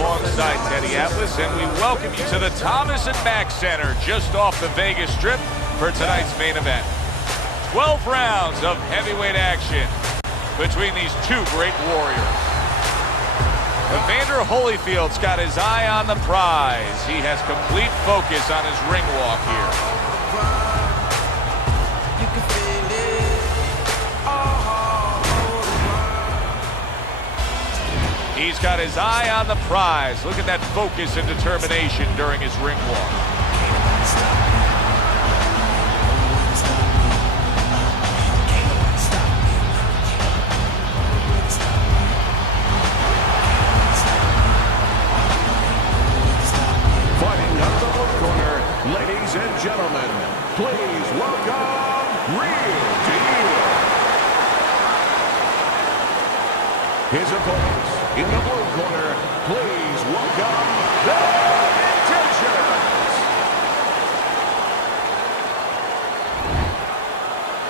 alongside Teddy Atlas, and we welcome you to the Thomas & Mack Center just off the Vegas Strip for tonight's main event. 12 rounds of heavyweight action between these two great warriors. Evander Holyfield's got his eye on the prize. He has complete focus on his ring walk here. He's got his eye on the prize. Look at that focus and determination during his ring walk. Fighting out of the blue corner, ladies and gentlemen, please welcome Real Deal. His opponents in the blue corner, please welcome their intentions.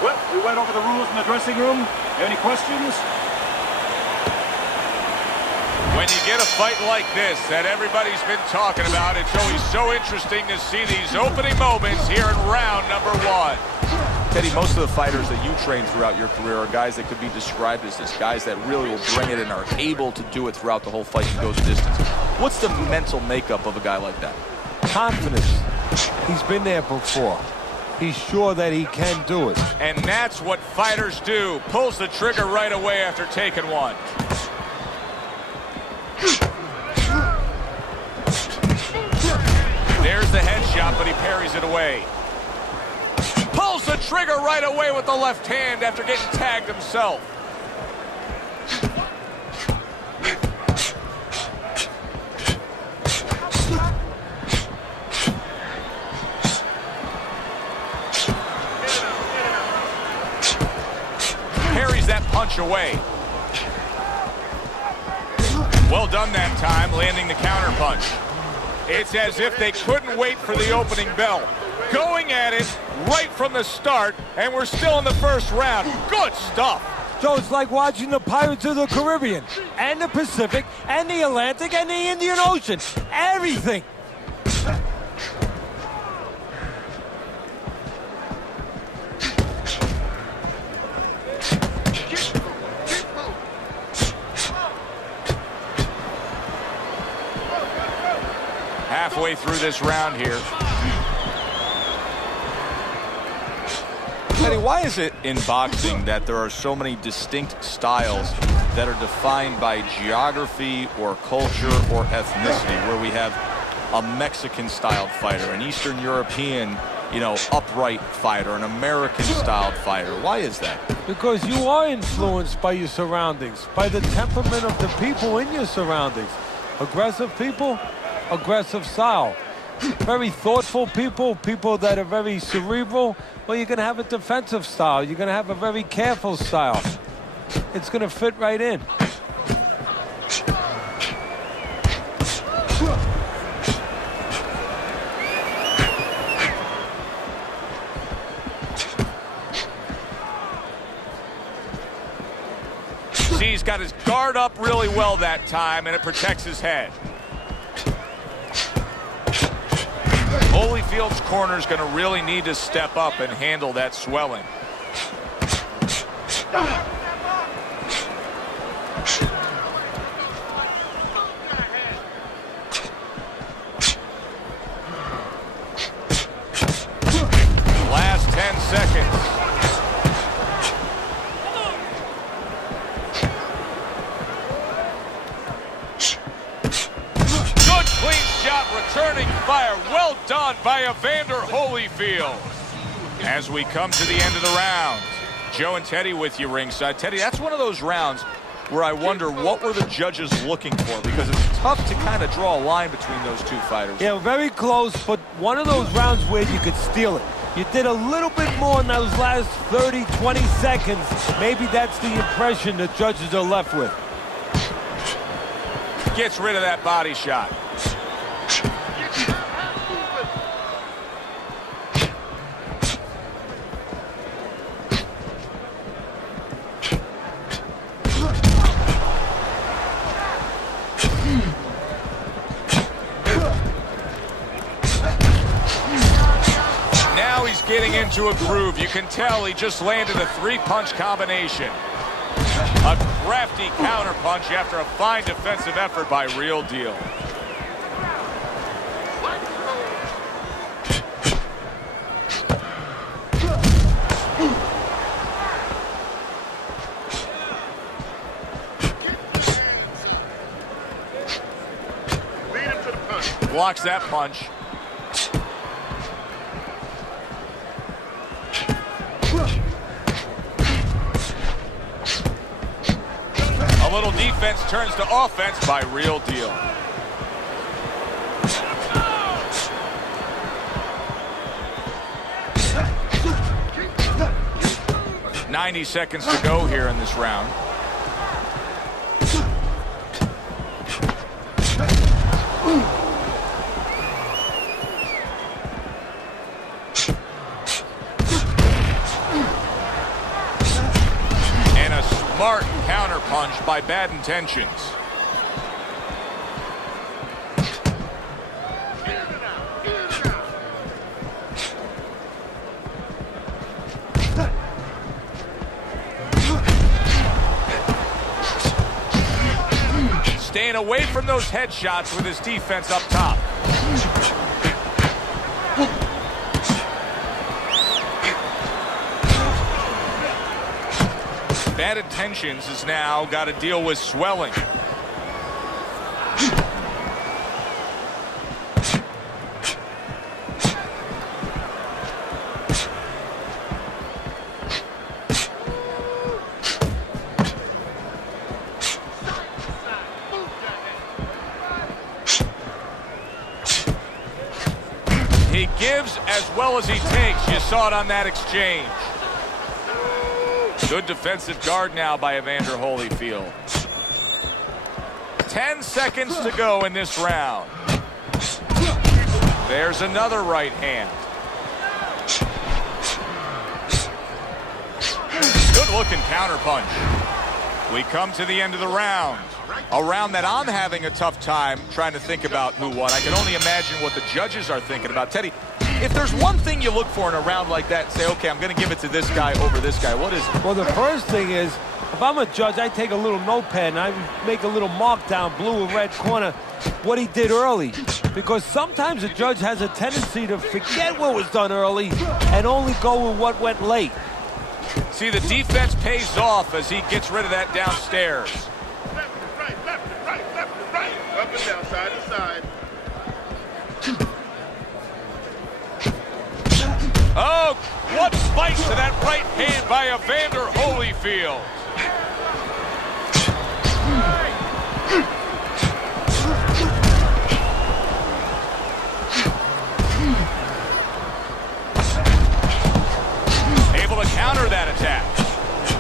Well, we went over the rules in the dressing room. Any questions? When you get a fight like this that everybody's been talking about, it's always so interesting to see these opening moments here in round number one. Teddy, most of the fighters that you train throughout your career are guys that could be described as this, guys that really will bring it and are able to do it throughout the whole fight and goes distance. What's the mental makeup of a guy like that? Confidence. He's been there before. He's sure that he can do it. And that's what fighters do. Pulls the trigger right away after taking one. There's the headshot, but he parries it away. Pulls the trigger right away with the left hand after getting tagged himself. Parries that punch away. Well done that time, landing the counter punch. It's as if they couldn't wait for the opening bell. Going at it right from the start, and we're still in the first round. Good stuff. So it's like watching the Pirates of the Caribbean, and the Pacific, and the Atlantic, and the Indian Ocean. Everything. Halfway through this round here. Teddy, why is it in boxing that there are so many distinct styles that are defined by geography or culture or ethnicity, where we have a Mexican-styled fighter, an Eastern European, upright fighter, an American-styled fighter? Why is that? Because you are influenced by your surroundings, by the temperament of the people in your surroundings. Aggressive people, aggressive style. Very thoughtful people, people that are very cerebral, well, you're going to have a defensive style. You're going to have a very careful style. It's going to fit right in. See, he's got his guard up really well that time, and it protects his head. Holyfield's corner is going to really need to step up and handle that swelling. Last 10 seconds. Good clean shot, returning fire. Well done by Evander Holyfield. As we come to the end of the round, Joe and Teddy with you ringside. Teddy, that's one of those rounds where I wonder what were the judges looking for, because it's tough to kind of draw a line between those two fighters. Yeah, very close, but one of those rounds where you could steal it. You did a little bit more in those last 30, 20 seconds. Maybe that's the impression the judges are left with. Gets rid of that body shot. getting into a groove. You can tell he just landed a 3-punch combination. A crafty counter punch after a fine defensive effort by Real Deal. Blocks that punch. A little defense turns to offense by Real Deal. "90 seconds to go here in this round. Smart counter punch by Bad Intentions. Staying away from those headshots with his defense up top. Bad Intentions has now got to deal with swelling. He gives as well as he takes. You saw it on that exchange. Good defensive guard now by Evander Holyfield. 10 seconds to go in this round. There's another right hand. Good looking counter punch. We come to the end of the round. A round that I'm having a tough time trying to think about who won. I can only imagine what the judges are thinking about. Teddy, if there's one thing you look for in a round like that and say, okay, I'm going to give it to this guy over this guy, what is it? Well, the first thing is, if I'm a judge, I take a little notepad and I make a little mark down, blue or red corner, what he did early. Because sometimes a judge has a tendency to forget what was done early and only go with what went late. See, the defense pays off as he gets rid of that downstairs. Left to right. Up and down, side to side. Oh, what fight to that right hand by Evander Holyfield. Able to counter that attack.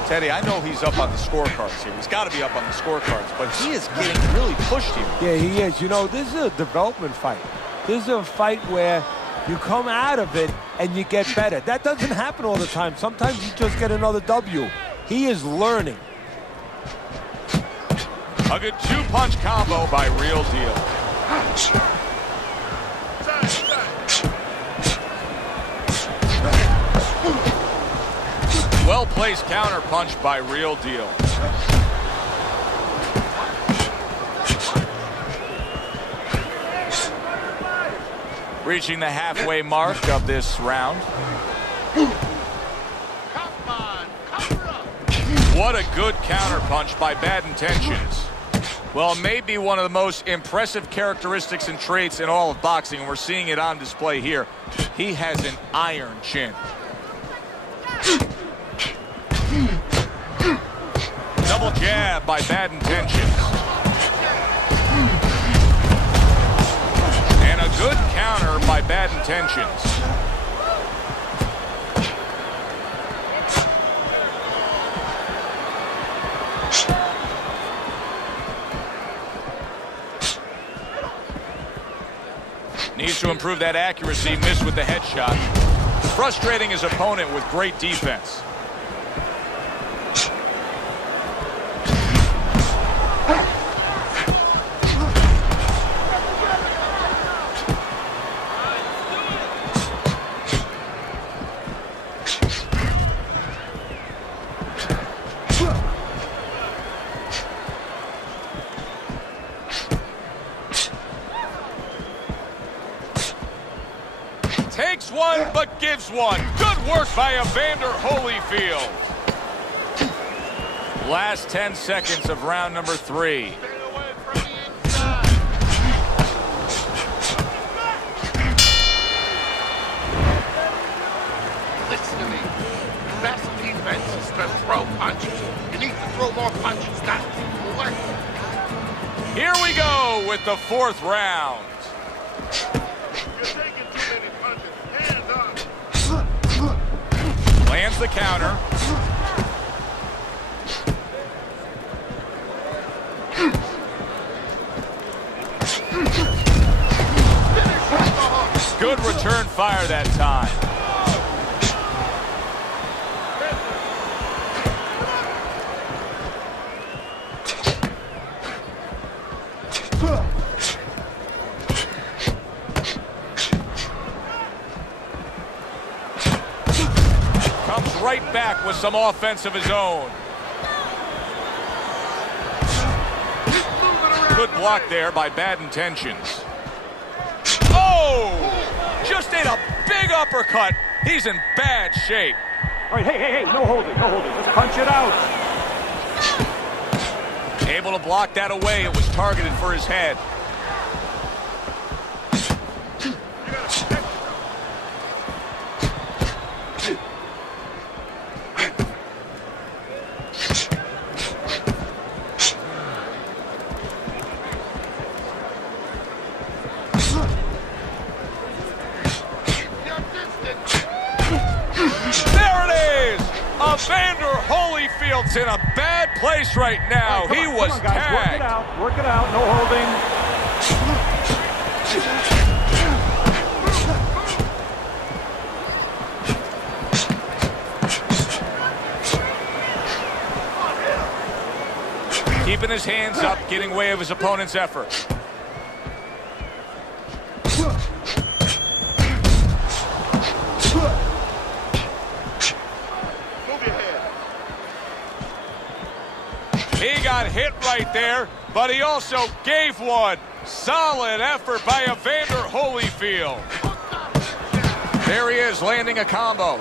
Teddy, I know he's up on the scorecards here. He's got to be up on the scorecards, but he is getting really pushed here. Yeah, he is. You know, this is a development fight. This is a fight where you come out of it and you get better. That doesn't happen all the time. Sometimes you just get another W. He is learning. A good 2-punch combo by Real Deal. Well-placed counter punch by Real Deal. Reaching the halfway mark of this round. What a good counter punch by Bad Intentions. Well, maybe one of the most impressive characteristics and traits in all of boxing, and we're seeing it on display here. He has an iron chin. Double jab by Bad Intentions. And a good counter by Bad Intentions. Needs to improve that accuracy, missed with the headshot. Frustrating his opponent with great defense. takes one, but gives one. Good work by Evander Holyfield. Last 10 seconds of round number 3. Listen to me. Best defense is to throw punches. You need to throw more punches, not what? Here we go with the 4th round. You're taking too many punches. Hands up. Lands the counter. Good return fire that time. Comes right back with some offense of his own. Good block there by Bad Intentions. Oh! Just ate a big uppercut. He's in bad shape. All right, hey, no holding, no holding. Let's punch it out. Able to block that away. It was targeted for his head. Evander Holyfield's in a bad place right now. Right, he on, was come on, guys. tagged. Work it out, no holding. Keeping his hands up, getting way of his opponent's effort. He got hit right there, but he also gave one. Solid effort by Evander Holyfield. There he is, landing a combo.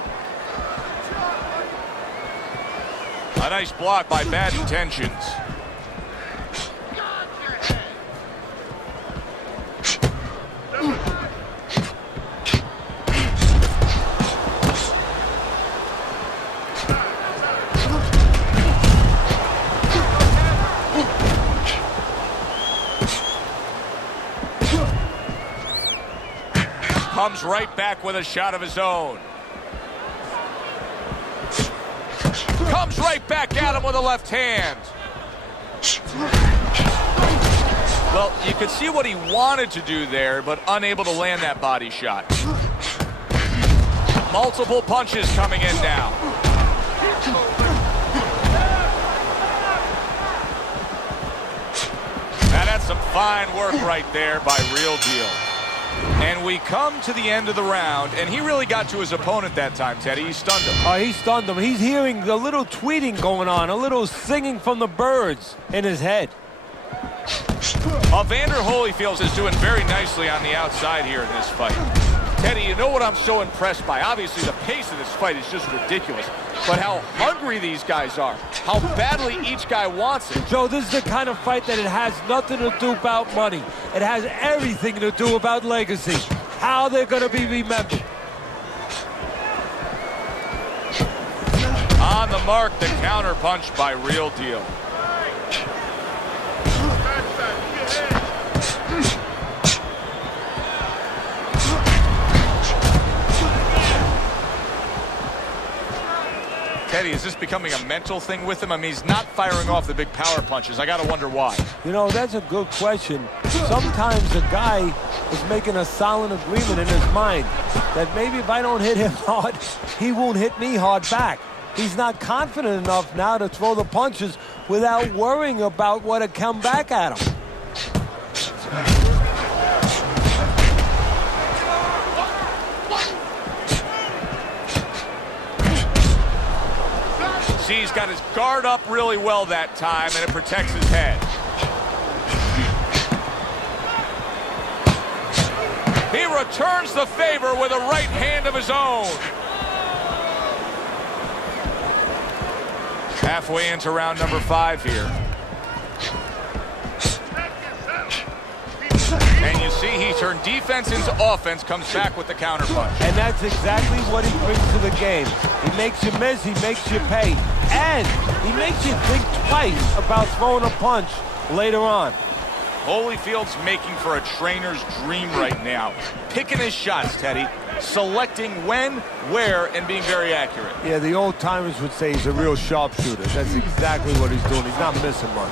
A nice block by Bad Intentions. Comes right back with a shot of his own. Comes right back at him with a left hand. Well, you could see what he wanted to do there, but unable to land that body shot. Multiple punches coming in now. Now that's some fine work right there by Real Deal. And we come to the end of the round, and he really got to his opponent that time, Teddy. He stunned him. He stunned him. He's hearing a little tweeting going on, a little singing from the birds in his head. Evander Holyfield is doing very nicely on the outside here in this fight. Teddy, you know what I'm so impressed by? Obviously, the pace of this fight is just ridiculous. But how hungry these guys are. How badly each guy wants it. Joe, this is the kind of fight that it has nothing to do about money. It has everything to do about legacy. How they're going to be remembered. On the mark, the counter punch by Real Deal. Teddy, is this becoming a mental thing with him? I mean, he's not firing off the big power punches. I got to wonder why. You know, that's a good question. Sometimes a guy is making a solid agreement in his mind that maybe if I don't hit him hard, he won't hit me hard back. He's not confident enough now to throw the punches without worrying about what will come back at him. See, he's got his guard up really well that time, and it protects his head. He returns the favor with a right hand of his own. Halfway into round number 5 here. And you see he turned defense into offense, comes back with the counter punch. And that's exactly what he brings to the game. He makes you miss, he makes you pay, and he makes you think twice about throwing a punch later on. Holyfield's making for a trainer's dream right now. Picking his shots, Teddy. Selecting when, where, and being very accurate. Yeah, the old timers would say he's a real sharpshooter. That's exactly what he's doing. He's not missing much.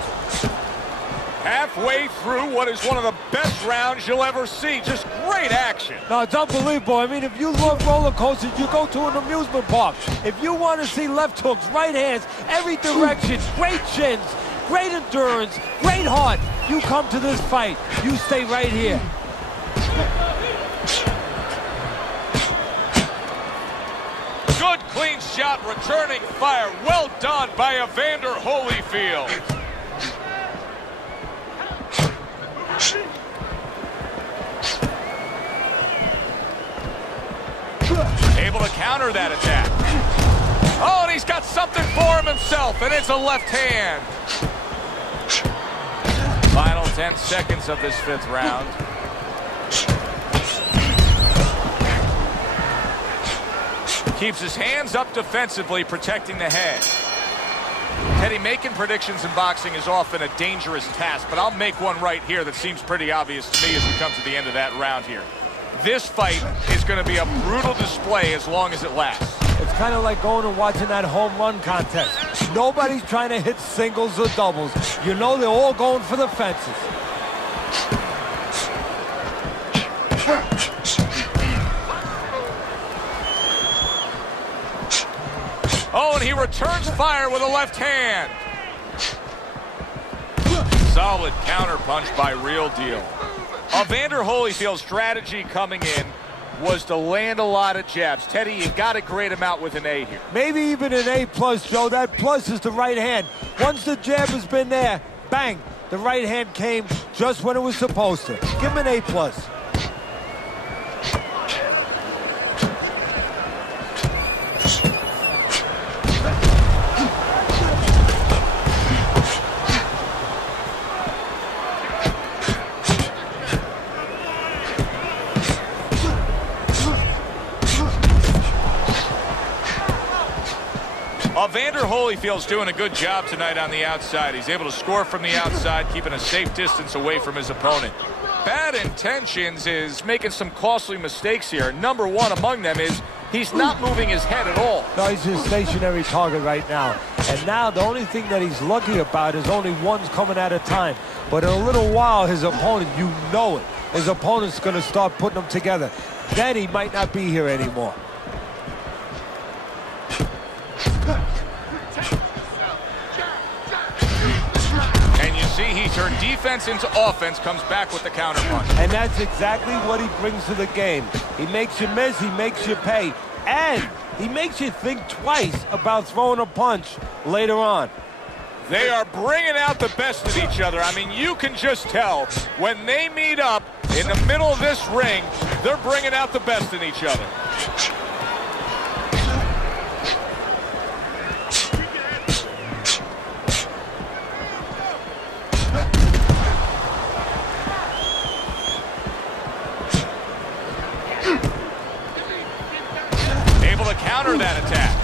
Halfway through what is one of the best rounds you'll ever see. Just great action. No, it's unbelievable. I mean, if you love roller coasters, you go to an amusement park. If you want to see left hooks, right hands, every direction, great chins, great endurance, great heart, you come to this fight. You stay right here. Good clean shot, returning fire. Well done by Evander Holyfield. Able to counter that attack. Oh, and he's got something for himself, and it's a left hand. Final 10 seconds of this 5th round. Keeps his hands up defensively, protecting the head. Teddy, making predictions in boxing is often a dangerous task, but I'll make one right here that seems pretty obvious to me as we come to the end of that round here. This fight is going to be a brutal display as long as it lasts. It's kind of like going and watching that home run contest. Nobody's trying to hit singles or doubles. You know they're all going for the fences. Oh, and he returns fire with a left hand. Solid counter punch by Real Deal. Evander Holyfield's strategy coming in was to land a lot of jabs. Teddy, you got to grade him out with an A here. Maybe even an A+, Joe. That plus is the right hand. Once the jab has been there, bang, the right hand came just when it was supposed to. Give him an A+. Evander Holyfield's doing a good job tonight on the outside. He's able to score from the outside, keeping a safe distance away from his opponent. Bad intentions is making some costly mistakes here. Number one among them is he's not moving his head at all. No, he's a stationary target right now. And now the only thing that he's lucky about is only one's coming at a time. But in a little while, his opponent, you know it, his opponent's going to start putting them together. Then he might not be here anymore. See, he turned defense into offense, comes back with the counter punch. And that's exactly what he brings to the game. He makes you miss, he makes you pay, and he makes you think twice about throwing a punch later on. They are bringing out the best of each other. I mean, you can just tell when they meet up in the middle of this ring, they're bringing out the best in each other. Able to counter that attack.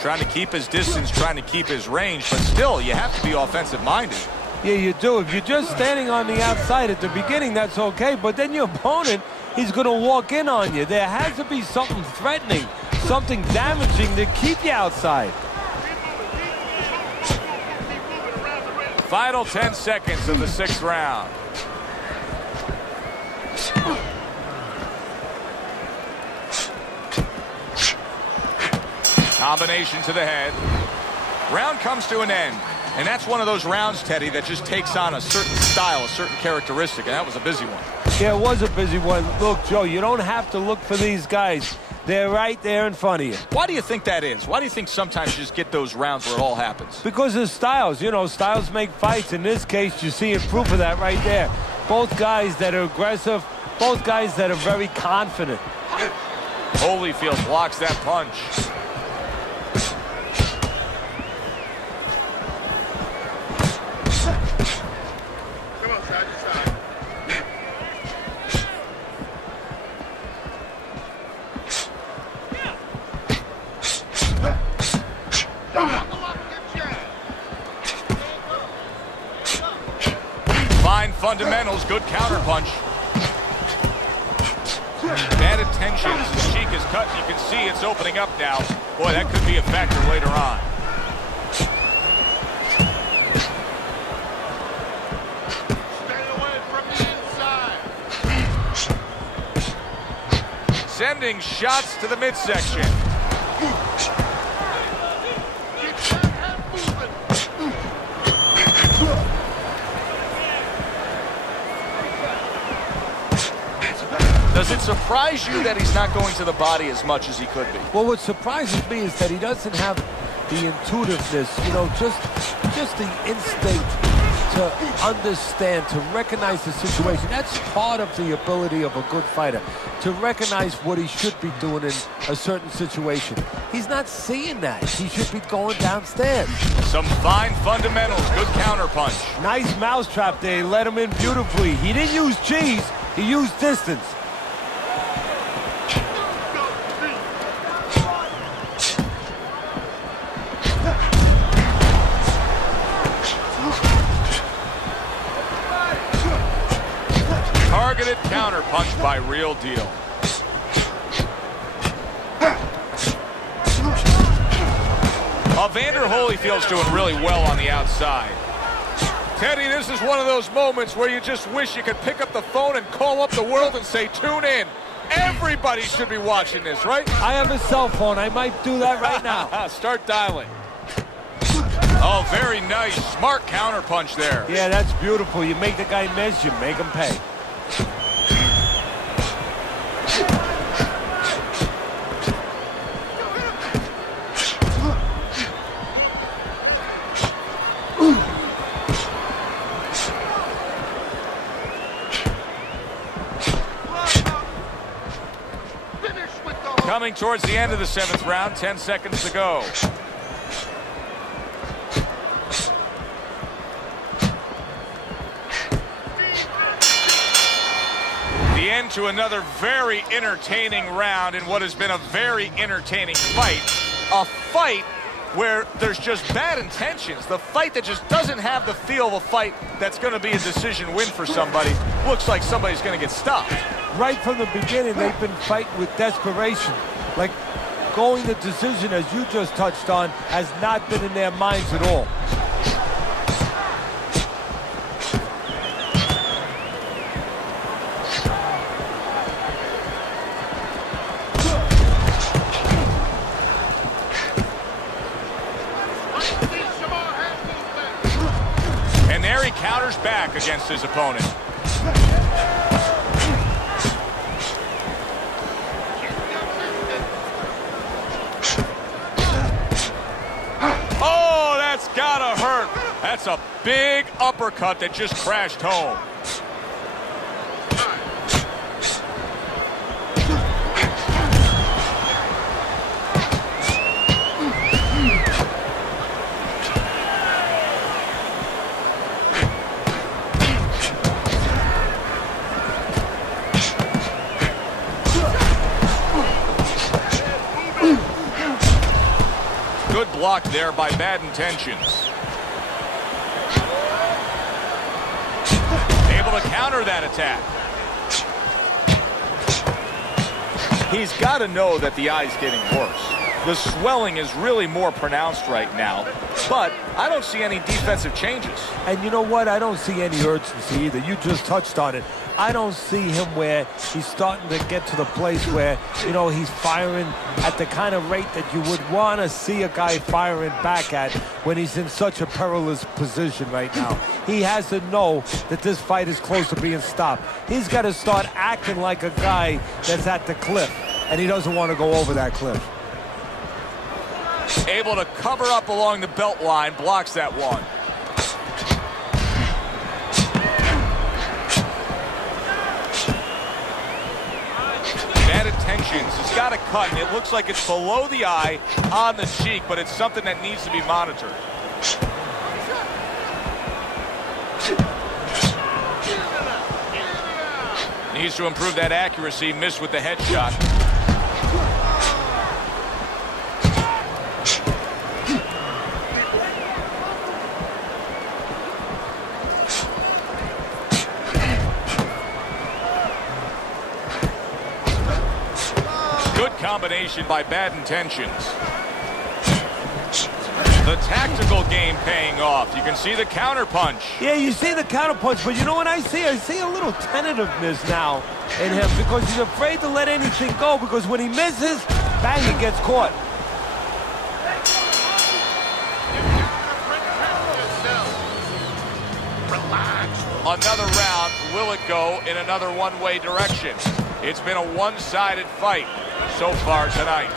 Trying to keep his distance, trying to keep his range, but still, you have to be offensive-minded. Yeah, you do. If you're just standing on the outside at the beginning, that's okay, but then your opponent, he's going to walk in on you. There has to be something threatening, something damaging to keep you outside. Final 10 seconds of the 6th round. Combination to the head. Round comes to an end. And that's one of those rounds, Teddy, that just takes on a certain style, a certain characteristic, and that was a busy one. Yeah, it was a busy one. Look, Joe, you don't have to look for these guys. They're right there in front of you. Why do you think that is? Why do you think sometimes you just get those rounds where it all happens? Because of styles. You know, styles make fights. In this case, you're seeing proof of that right there. Both guys that are aggressive, both guys that are very confident. Holyfield blocks that punch. Come on, side to side. Fine fundamentals, good counterpunch. Bad intentions, his cheek is cut, you can see it's opening up now. Boy, that could be a factor later on. Stay away from the inside. Sending shots to the midsection. Keep that head moving. Does it surprise you that he's not going to the body as much as he could be? Well, what surprises me is that he doesn't have the intuitiveness, you know, just the instinct to understand, to recognize the situation. That's part of the ability of a good fighter, to recognize what he should be doing in a certain situation. He's not seeing that. He should be going downstairs. Some fine fundamentals, good counterpunch. Nice mousetrap there. He let him in beautifully. He didn't use cheese. He used distance. Targeted counterpunch by Real Deal. Evander Holyfield's doing really well on the outside. Teddy, this is one of those moments where you just wish you could pick up the phone and call up the world and say, tune in. Everybody should be watching this, right? I have a cell phone. I might do that right now. Start dialing. Oh, very nice. Smart counterpunch there. Yeah, that's beautiful. You make the guy miss, you make him pay. Coming towards the end of the 7th round, 10 seconds to go. The end to another very entertaining round in what has been a very entertaining fight. A fight where there's just bad intentions. The fight that just doesn't have the feel of a fight that's going to be a decision win for somebody. Looks like somebody's going to get stopped. Right from the beginning, they've been fighting with desperation. Like going the decision, as you just touched on, has not been in their minds at all. And there he counters back against his opponent. Oh, that's gotta hurt. That's a big uppercut that just crashed home. Good block there by bad intentions. Able to counter that attack. He's got to know that the eye's getting worse. The swelling is really more pronounced right now, but I don't see any defensive changes. And you know what? I don't see any urgency either. You just touched on it. I don't see him where he's starting to get to the place where, you know, he's firing at the kind of rate that you would want to see a guy firing back at when he's in such a perilous position right now. He has to know that this fight is close to being stopped. He's got to start acting like a guy that's at the cliff. and he doesn't want to go over that cliff. Able to cover up along the belt line, blocks that one. Bad intentions. He's got a cut, and it looks like it's below the eye on the cheek, but it's something that needs to be monitored. Needs to improve that accuracy. Missed with the headshot. Good combination by Bad Intentions. The tactical game paying off. You can see the counter punch. Yeah, you see the counter punch, but you know what I see? I see a little tentativeness now in him because he's afraid to let anything go, because when he misses, bang, he gets caught. Relax. Another round. Will it go in another one-way direction? It's been a one-sided fight so far tonight.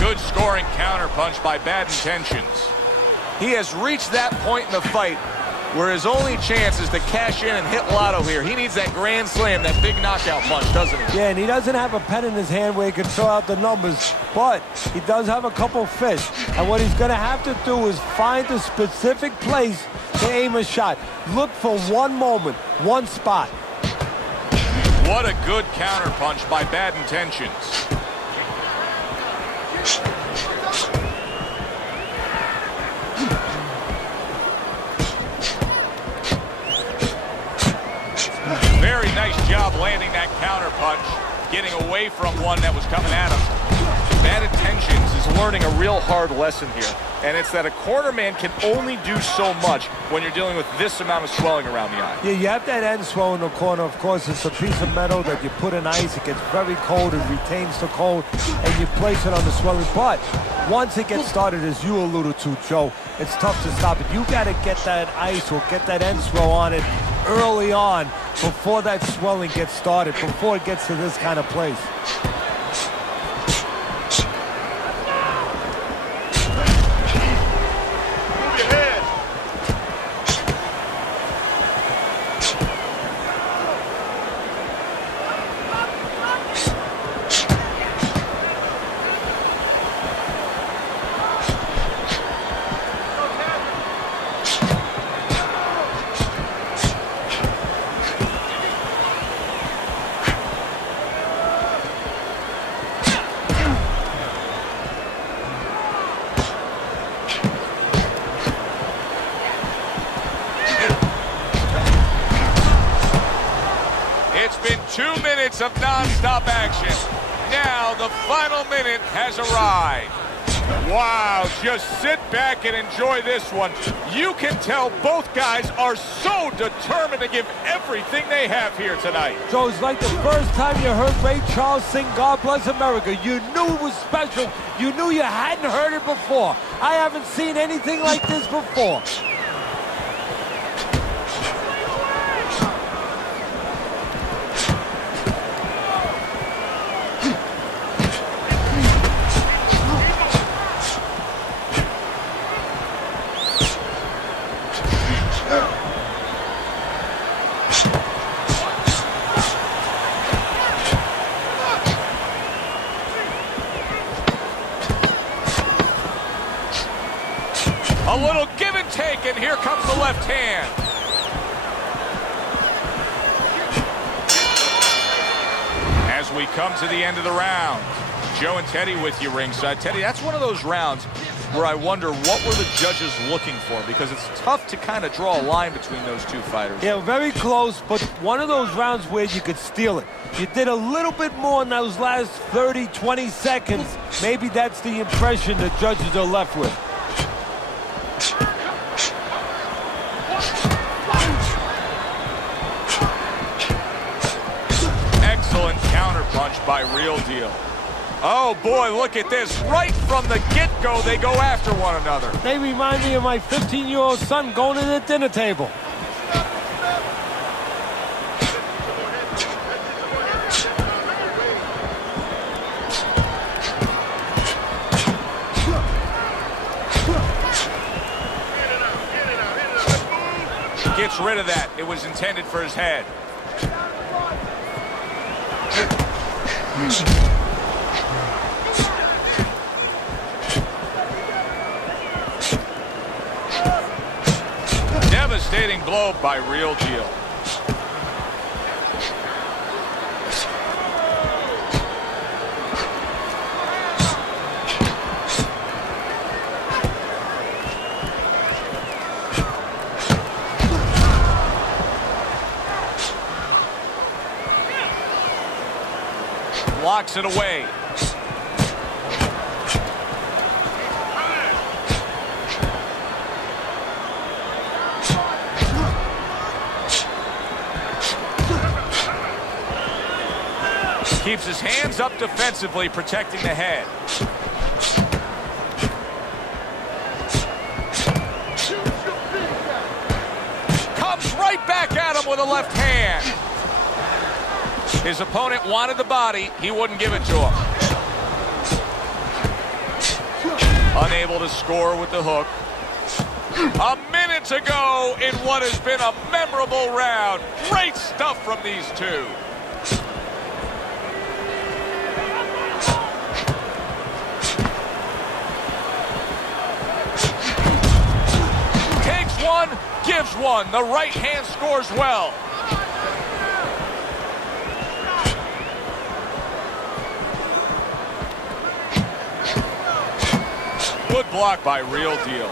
Good scoring counter punch by Bad Intentions. He has reached that point in the fight where his only chance is to cash in and hit lotto here. He needs that grand slam, that big knockout punch, doesn't he? Yeah, and he doesn't have a pen in his hand where he can throw out the numbers, but he does have a couple fish. And what he's going to have to do is find a specific place to aim a shot. Look for one moment, one spot. What a good counter punch by Bad Intentions. Very nice job landing that counter punch, getting away from one that was coming at him. Bad Intentions is learning a real hard lesson here, and it's that a corner man can only do so much when you're dealing with this amount of swelling around the eye. Yeah, you have that end swell in the corner. Of course, it's a piece of metal that you put in ice. It gets very cold. It retains the cold, and you place it on the swelling. But once it gets started, as you alluded to, Joe, it's tough to stop it. You got to get that ice or get that end swell on it early on before that swelling gets started, before it gets to this kind of place. It's been 2 minutes of non-stop action. Now the final minute has arrived. Wow, just sit back and enjoy this one. You can tell both guys are so determined to give everything they have here tonight. So it's like the first time you heard Ray Charles sing God Bless America. You knew it was special. You knew you hadn't heard it before. I haven't seen anything like this before. A little give and take, and here comes the left hand. As we come to the end of the round, Joe and Teddy with you ringside. Teddy, that's one of those rounds where I wonder what were the judges looking for, because it's tough to kind of draw a line between those two fighters. Yeah, very close, but one of those rounds where you could steal it. You did a little bit more in those last 30, 20 seconds. Maybe that's the impression the judges are left with. Excellent counter punch by Real Deal. Oh boy, look at this. Right from the get-go, they go after one another. They remind me of my 15-year-old son going to the dinner table. gets rid of that. It was intended for his head. Devastating blow by Real Deal. Blocks it away. Keeps his hands up defensively, protecting the head. Comes right back at him with a left hand. His opponent wanted the body. He wouldn't give it to him. Unable to score with the hook. A minute to go in what has been a memorable round. Great stuff from these two. Takes one, gives one. The right hand scores well. Good block by Real Deal.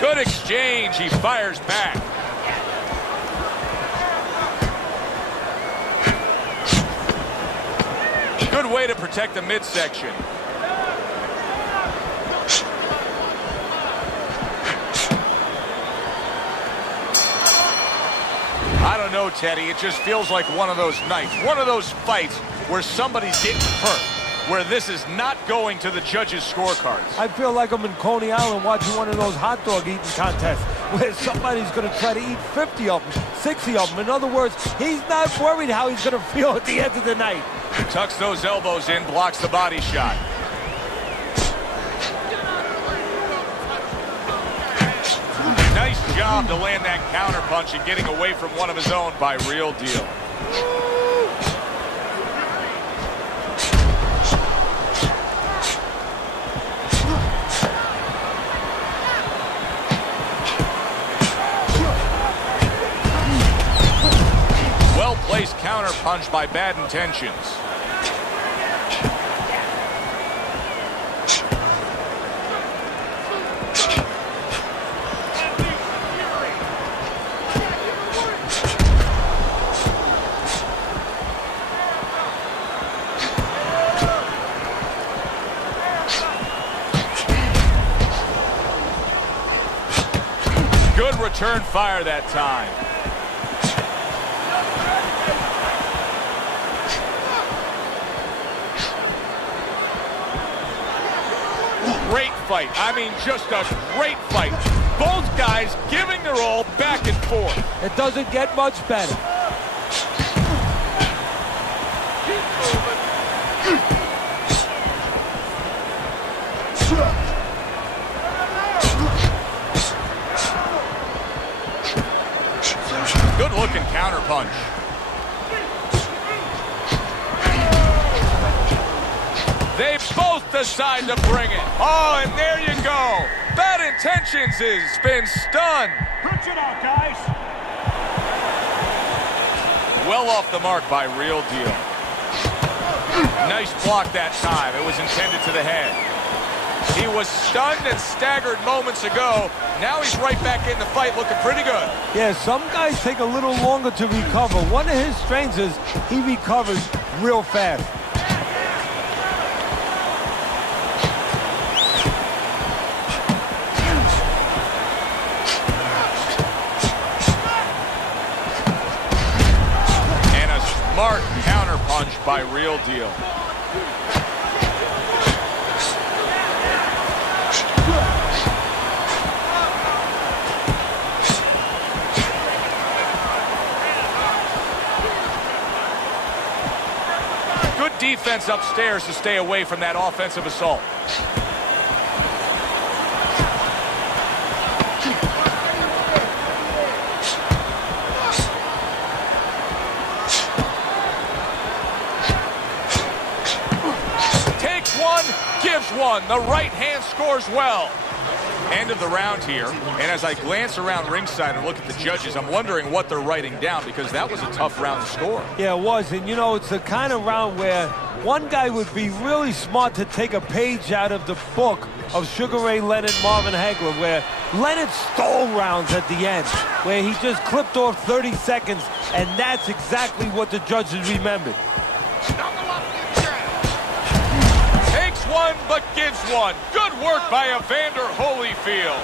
Good exchange. He fires back. Good way to protect the midsection. I don't know, Teddy. It just feels like one of those nights, one of those fights where somebody's getting hurt, where this is not going to the judges' scorecards. I feel like I'm in Coney Island watching one of those hot dog eating contests where somebody's going to try to eat 50 of them, 60 of them. In other words, he's not worried how he's going to feel at the end of the night. Tucks those elbows in, blocks the body shot. Nice job to land that counter punch and getting away from one of his own by Real Deal. Well-placed counter punch by Bad Intentions. Good return fire that time. Great fight. I mean, just a great fight. Both guys giving their all back and forth. It doesn't get much better. Good looking counter punch. They both decide to bring it. Oh, and there you go. Bad Intentions has been stunned. Punch it out, guys. Well off the mark by Real Deal. Nice block that time. It was intended to the head. He was stunned and staggered moments ago. Now he's right back in the fight looking pretty good. Yeah, some guys take a little longer to recover. One of his strengths is he recovers real fast. And a smart counter punch by Real Deal. defense upstairs to stay away from that offensive assault. Takes one, gives one. The right hand scores well. End of the round here, and as I glance around ringside and look at the judges, I'm wondering what they're writing down, because that was a tough round to score. Yeah, it was, and you know, it's the kind of round where one guy would be really smart to take a page out of the book of Sugar Ray Leonard, Marvin Hagler, where Leonard stole rounds at the end, where he just clipped off 30 seconds, and that's exactly what the judges remembered. Takes one, but gives one. Good work by Evander Holyfield.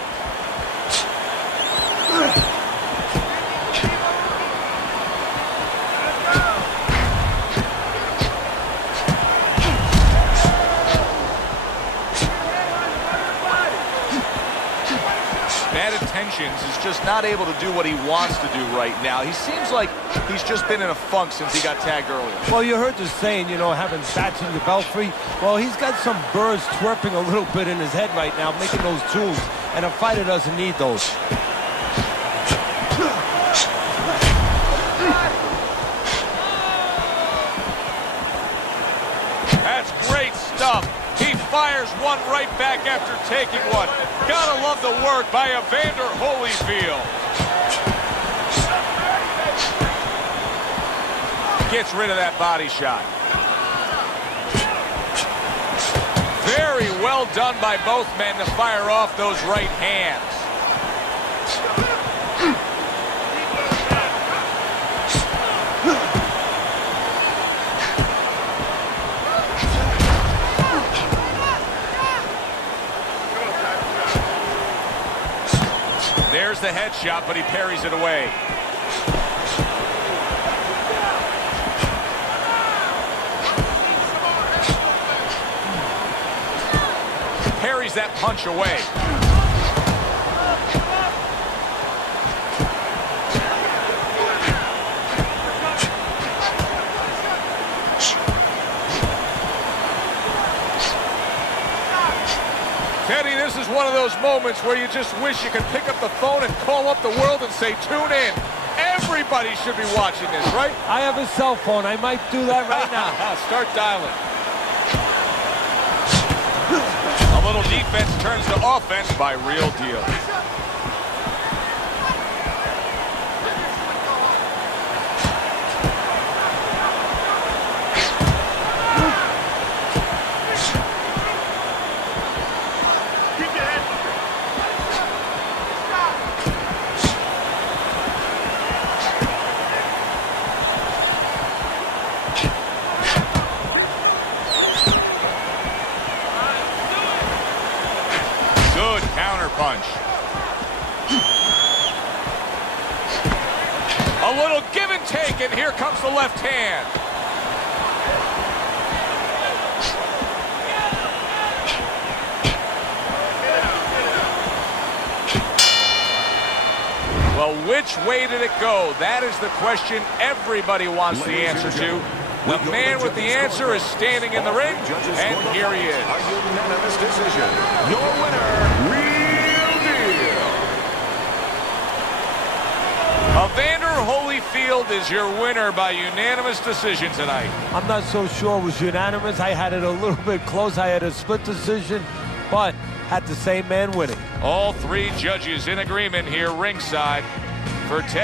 Bad intentions is just not able to do what he wants to do right now. He seems like he's just been in a funk since he got tagged earlier. Well, you heard the saying, you know, having bats in your belfry. Well, he's got some birds twerping a little bit in his head right now, making those tunes, and a fighter doesn't need those. That's great stuff. He fires one right back after taking one. Gotta love the work by Evander Holyfield. Gets rid of that body shot. Very well done by both men to fire off those right hands. There's the headshot, but he parries it away. Parries that punch away. Teddy, this is one of those moments where you just wish you could pick up the phone and call up the world and say, tune in. Everybody should be watching this, right? I have a cell phone. I might do that right now. Start dialing. A little defense turns to offense by Real Deal. Punch. A little give and take, and here comes the left hand. Well, which way did it go? That is the question everybody wants the answer to. The man with the answer is standing in the ring, and here he is. A unanimous decision. Your winner, Evander Holyfield is your winner by unanimous decision tonight. I'm not so sure it was unanimous. I had it a little bit close. I had a split decision, but had the same man winning. All three judges in agreement here ringside for Ted.